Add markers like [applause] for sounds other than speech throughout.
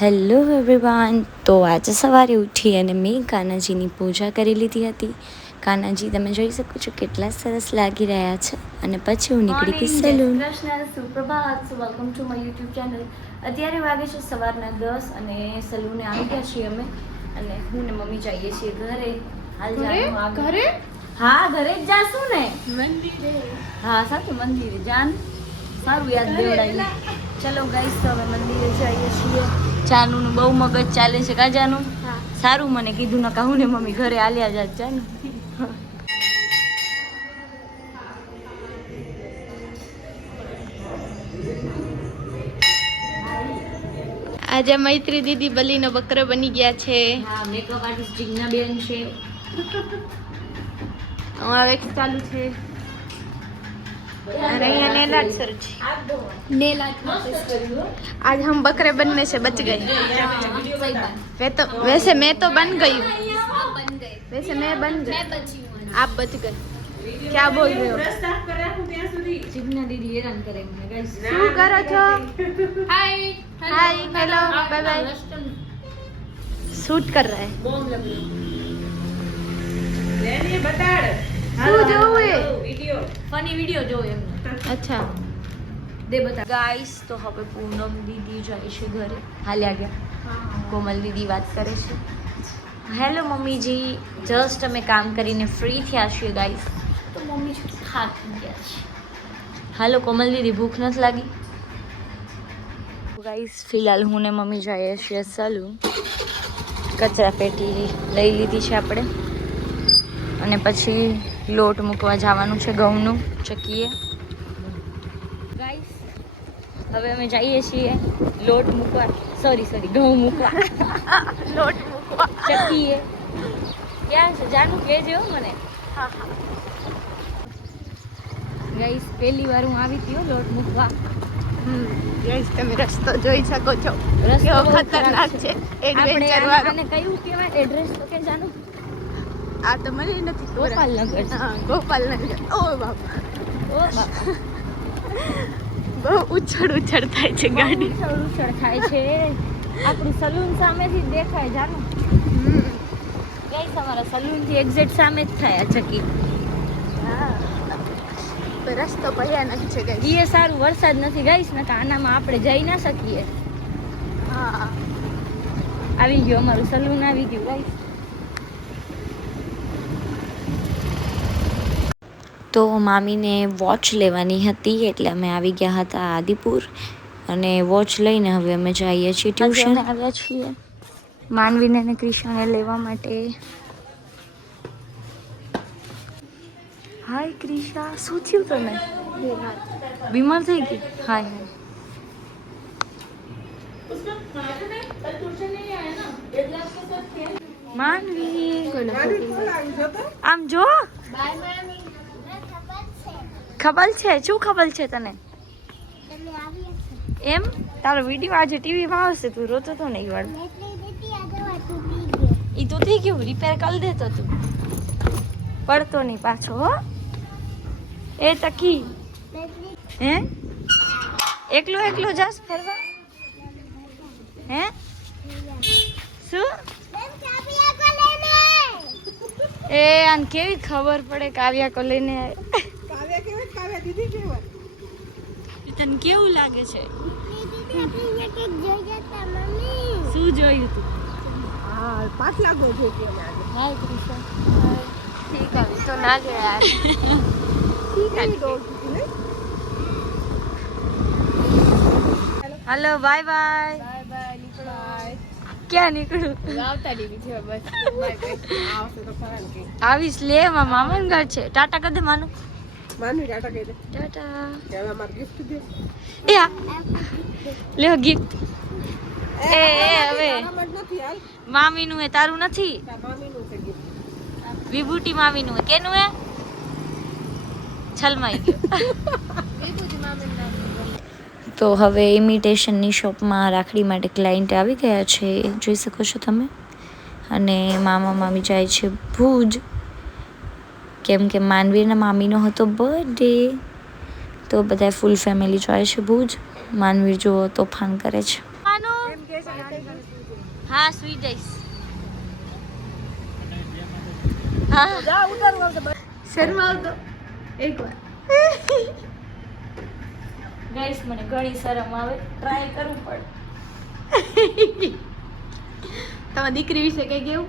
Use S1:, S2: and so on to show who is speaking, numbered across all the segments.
S1: Hello everyone તો આજે સવારે ઉઠી અને મેં કાનાજીની પૂજા કરી લીધી હતી. કાનાજી તમે જોઈ શકો છો કેટલા સરસ લાગી રહ્યા છે. અને પછી હું નીકળી ગઈ salon
S2: Krishna. સુપ્રભાત. Welcome to my YouTube channel અત્યારે વાગે છે સવારના દસ અને સલૂને આવી ગયા છીએ અમે. અને હું ને મમ્મી જઈએ છીએ ઘરે. હાલ જાનું આગળ.
S3: ઘરે?
S2: હા ઘરે જ જાશું ને? હા સાચું મંદિરે. જાન. સારું યાદ દેવડાવી ચલો ગાઈસ તો હવે મંદિરે જઈએ છીએ. જાનું બહુ મગજ ચાલે છે કા જાનું? સારું મને કીધું ના કહું ને મમ્મી ઘરે આલ્યા જાત જાનું.
S3: આજે મૈત્રી દીદી બલીનો બકરો બની ગયા છે.
S2: હા મેકઅપ આર્ટિસ્ટ જીજ્ઞા બેન છે.
S3: અમારે એક ચાલુ છે. और यहाँ nail art sir ji nail art आज हम बकरे बनने से बच गए वे तो वैसे मैं तो बन गई हूँ वैसे मैं बन गई आप बच गए क्या बोल रहे हो
S2: જીજ્ઞા દીદી હેરાન કરે મને ગાઈસ
S3: શું કરો છો hi hello bye bye shoot कर रहा है
S2: બોમ્બ લગ્ન
S3: શું જોવું. એ
S2: ફની વિડિયો જો એમનો
S3: અચ્છા.
S2: દે બતા. ગાઈસ તો હવે પૂનમ દીદી જાય છે ઘરે. હાલ્યા ગયા. કોમલ દીદી વાત કરે છે. હેલો મમ્મીજી. જસ્ટ અમે કામ કરીને ફ્રી થયા છીએ ગાઈસ. તો મમ્મી શું થાકી ગયા છે? હાલો કોમલ દીદી ભૂખ નથી લાગી? ગાઈસ ફિલહાલ હું ને મમ્મી જઈએ છીએ સલૂન કચરા પેટી લઈ લીધી છે આપણે. અને પછી લોટ મૂકવા જવાનું છે ઘઉંનું. ચકીએ. ગાઈસ હવે અમે જઈએ છીએ લોટ મૂકવા. સોરી સોરી ઘઉં મૂકવા. [laughs]
S3: લોટ મૂકવા.
S2: ચકીએ. ક્યાં છે? જાનું કહેજો મને. ગાઈસ પહેલી વાર હું આવી હતી લોટ મૂકવા.
S3: ગાઈસ તમે રસ્તો જોઈ શકો છો.
S2: રસ્તો
S3: ખતરનાક છે. એડવેન્ચર વાળો.
S2: કયું કહેવાય? એડ્રેસ તો કે જાનું?
S3: આ તો મને નથી
S2: ગોપાલનગર.
S3: હા ગોપાલનગર. ઓ બાપા.
S2: ઓ બાપા.
S3: બહુ ઉછળ ઉછળ થાય છે ગાડી.
S2: ઉછળ ઉછળ થાય છે. આપણી સલૂન સામેથી દેખાય જાણો.
S3: હમ.
S2: કઈ તમારા સલૂનથી એક્ઝેક્ટ સામે જ થાય આ ચકી.
S3: રસ્તો ભયાનક છે ગાઈસ.
S2: એ સારું વરસાદ નથી ગઈશ ને કે આનામાં આપણે જઈ ના શકીએ.
S3: હા.
S2: આવી ગયો અમારું સલૂન આવી ગયું ગાઈશ
S1: તો મામીને વોચ લેવાની હતી એટલે અમે આવી ગયા હતા આદિપુર અને વોચ લઈને હવે અમે જઈએ છીએ ટ્યુશન
S2: આવ્યા છીએ માનવીને અને ક્રિશાને લેવા માટે. હાય ક્રિશા શું થયું તને? બીમાર થઈ ગઈ? હાય હાય. માનવી આમ જો. ખબર છે? શું ખબર છે તને? એમ? તારો વીડિયો આજે ટીવીમાં આવશે તું રોતો તો નહીં વાળ એ તો થઈ ગયું રિપેર કરી દેતો તું. પડતો નહીં પાછો હો. એ તકી હે? એકલો એકલો જાસ ફરવા? હે? શું? એ આને કેવી ખબર પડે કાવ્યા કો લઈને આવે. તને કેવું લાગે છે? શું જોયું તું? હાય કૃષ્ણ
S3: ઠીક હવે તો ના ગયા
S2: હાલો બાય બાય. ક્યાં નીકળું? આવીશ લે મામા મામાનું ઘર છે. ટાટા કદે માનું. ટાટા એ આ. લ્યો ગિફ્ટ એ એ હવે. મામીનું એ તારું નથી? વિભૂતિ મામીનું નું કેનું હે છલમાઈ ગયો.
S1: તો હવે ઇમિટેશનની શોપમાં રાખડી માટે ક્લાયન્ટ આવી ગયા છે જોઈ શકો છો તમે? અને મામા મામી જાય છે ભુજ. કેમ કે માનવીના મામીનો હતો બર્થડે તો બધા ફૂલ ફેમિલી જાય છે ભુજ. માનવીર જુઓ તોફાન કરે છે.
S2: હા સુઈ જઈશ ગાઈસ મને ઘણી શરમ આવે. ટ્રાય કરવું પડે.
S3: તમારી દીકરી વિશે કઈ કેવું?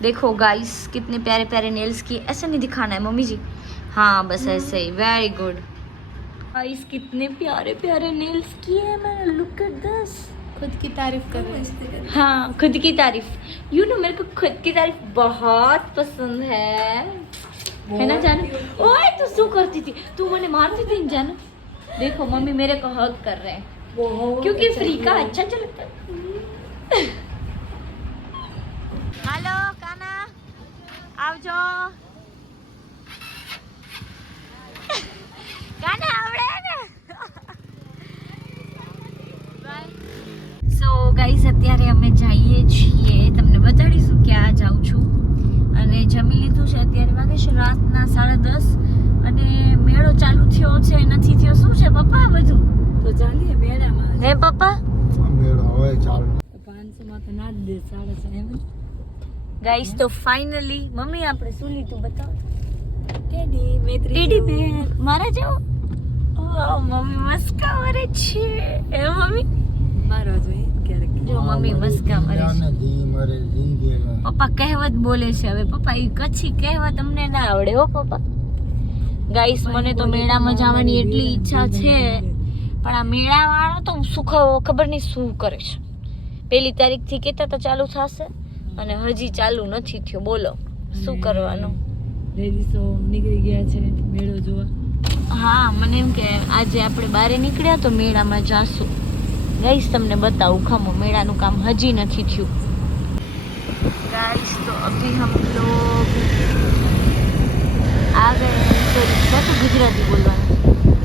S2: देखो गाइस कितने प्यारे प्यारे नेल्स किए। ऐसे नहीं दिखाना है मम्मी जी। हाँ बस ऐसे ही। वेरी गुड गाइस कितने प्यारे प्यारे नेल्स किए हैं मैंने। लुक एट दिस
S3: खुद की तारीफ़ कर रहे हैं।
S2: हाँ। खुद की तारीफ़। यू नो मेरे को खुद की तारीफ़ बहुत पसंद है। है ना जानू? ओए तू शू करती थी। तू मैंने मारती थी जानू? देखो मम्मी मेरे को हक कर रहे हैं। क्योंकि फ्री का अच्छा। चलता है। આવજો. કાના આવડે ને. સો ગાઈઝ અત્યારે અમે જઈએ છીએ. તમને બતાડીશું ક્યાં જાઉં છું. અને જમી લીધું છે અત્યારે વાગે છે રાતના સાડા દસ. અને મેળો ચાલુ થયો છે નથી થયો. શું છે પપ્પા બધું?
S4: તો ચાલીએ મેળામાં.
S2: હે પપ્પા?
S5: મેળો હવે ચાલુ.
S4: પાંચસો માં તો ના જ દે સાડા એમ જ.
S2: ગાઈઝ તો ફાઇનલી મમ્મી આપણે શું લીધું બતાવો?
S4: ટેડી મેત્રી
S2: ટેડી
S4: જેવું.
S2: મારા જેવો? ઓ મમ્મી મસ્કા મરે છે. એ મમ્મી?
S4: મારો જોઈએ
S2: જો મમ્મી મસ્કા
S5: મરે છે.
S2: પપ્પા કહેવત બોલે છે હવે. પપ્પા એ કચ્છી કહેવત અમને ના આવડે હો પપ્પા. ગાઈસ મને તો મેળામાં જવાની એટલી ઈચ્છા છે. પણ આ મેળાવાળો તો સુખ ખબર નહીં શું કરે છે. પહેલી તારીખથી કહેતા તો ચાલુ થશે. અને હજી ચાલુ નથી થયું. બોલો શું કરવાનું?
S4: લેડીસો નીકળી ગયા છે મેળો જોવા.
S2: હા મને એમ કે આજે આપણે બારે નીકળ્યા તો મેળામાં જાશું. ગાઈસ તમને બતાવું ખમો મેળાનું કામ હજી નથી થયું. ગાઈસ તો અભી હમ લોગ આ ગયે સોરી તો ગુજરાતી બોલવાનું.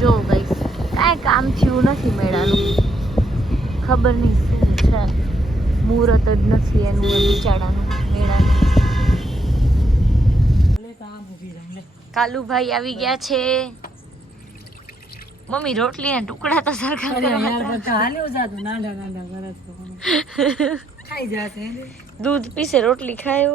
S2: જો ગાઈસ કાંઈ કામ થયું નથી મેળાનું. ખબર નહીં શું છે. મુહૂર્ત જ નથી એનું બિચારાનું મેળાનું કાલુભાઈ આવી ગયા છે. મમ્મી રોટલી ના ટુકડા તો સરખા કરવા [laughs] દૂધ પીસે રોટલી ખાય